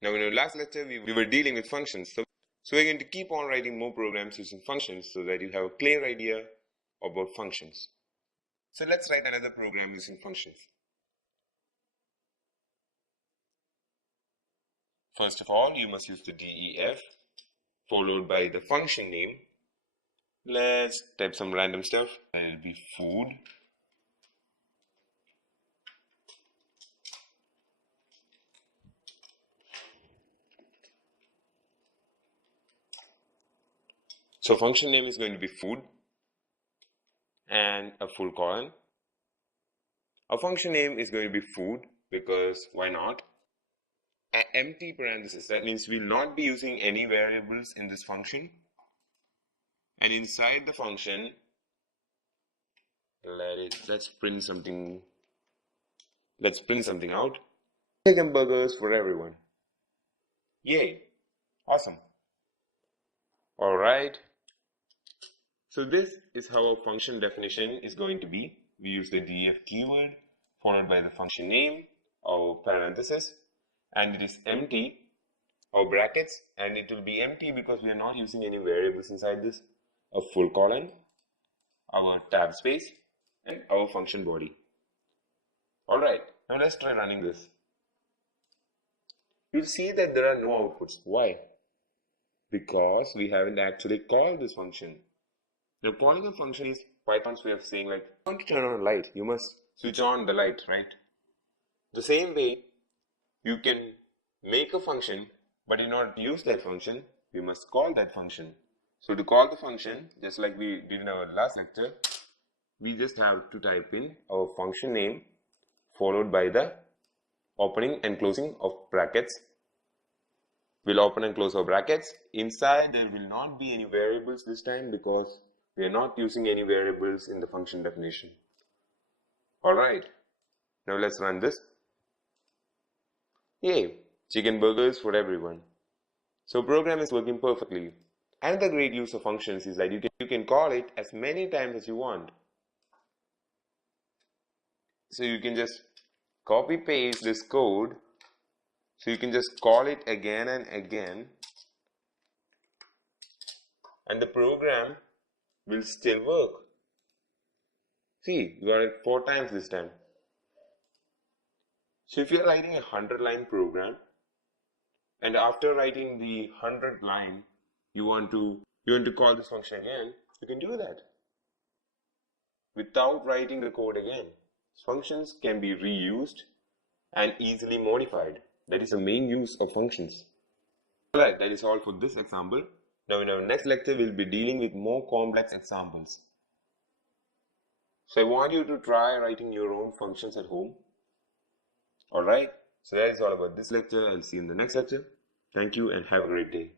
Now in our last lecture, we were dealing with functions. So we're going to keep on writing more programs using functions so that you have a clear idea about functions. So let's write another program using functions. First of all, you must use the def followed by the function name. Let's type some random stuff. It will be food. So function name is going to be food and a full colon. Our function name is going to be food because why not? An empty parenthesis, that means we'll not be using any variables in this function. And inside the function, let's print something out. Chicken burgers for everyone. Yay! Awesome. Alright. So this is how our function definition is going to be. We use the def keyword followed by the function name, our parenthesis, and it is empty, our brackets, and it will be empty because we are not using any variables inside this, a full colon, our tab space, and our function body. Alright, now let's try running this. You'll see that there are no outputs. Why? Because we haven't actually called this function. Now calling a function is Python's way of saying like, you want to turn on a light, you must switch on the light, right? The same way, you can make a function, but in order to use that function, we must call that function. So to call the function, just like we did in our last lecture, we just have to type in our function name followed by the opening and closing of brackets. We'll open and close our brackets. Inside there will not be any variables this time because we are not using any variables in the function definition. Alright, now let's run this. Yay, chicken burgers for everyone. So program is working perfectly. Another great use of functions is that you can call it as many times as you want. So you can just copy paste this code. So you can just call it again and again, and the program will still work. See, you got it 4 times this time. So if you are writing a 100-line program, and after writing the 100th line, you want to call this function again, you can do that without writing the code again. Functions can be reused and easily modified. That is the main use of functions. Alright, that is all for this example. Now in our next lecture, we'll be dealing with more complex examples. So I want you to try writing your own functions at home. Alright, so that is all about this lecture. I'll see you in the next lecture. Thank you and have a great day.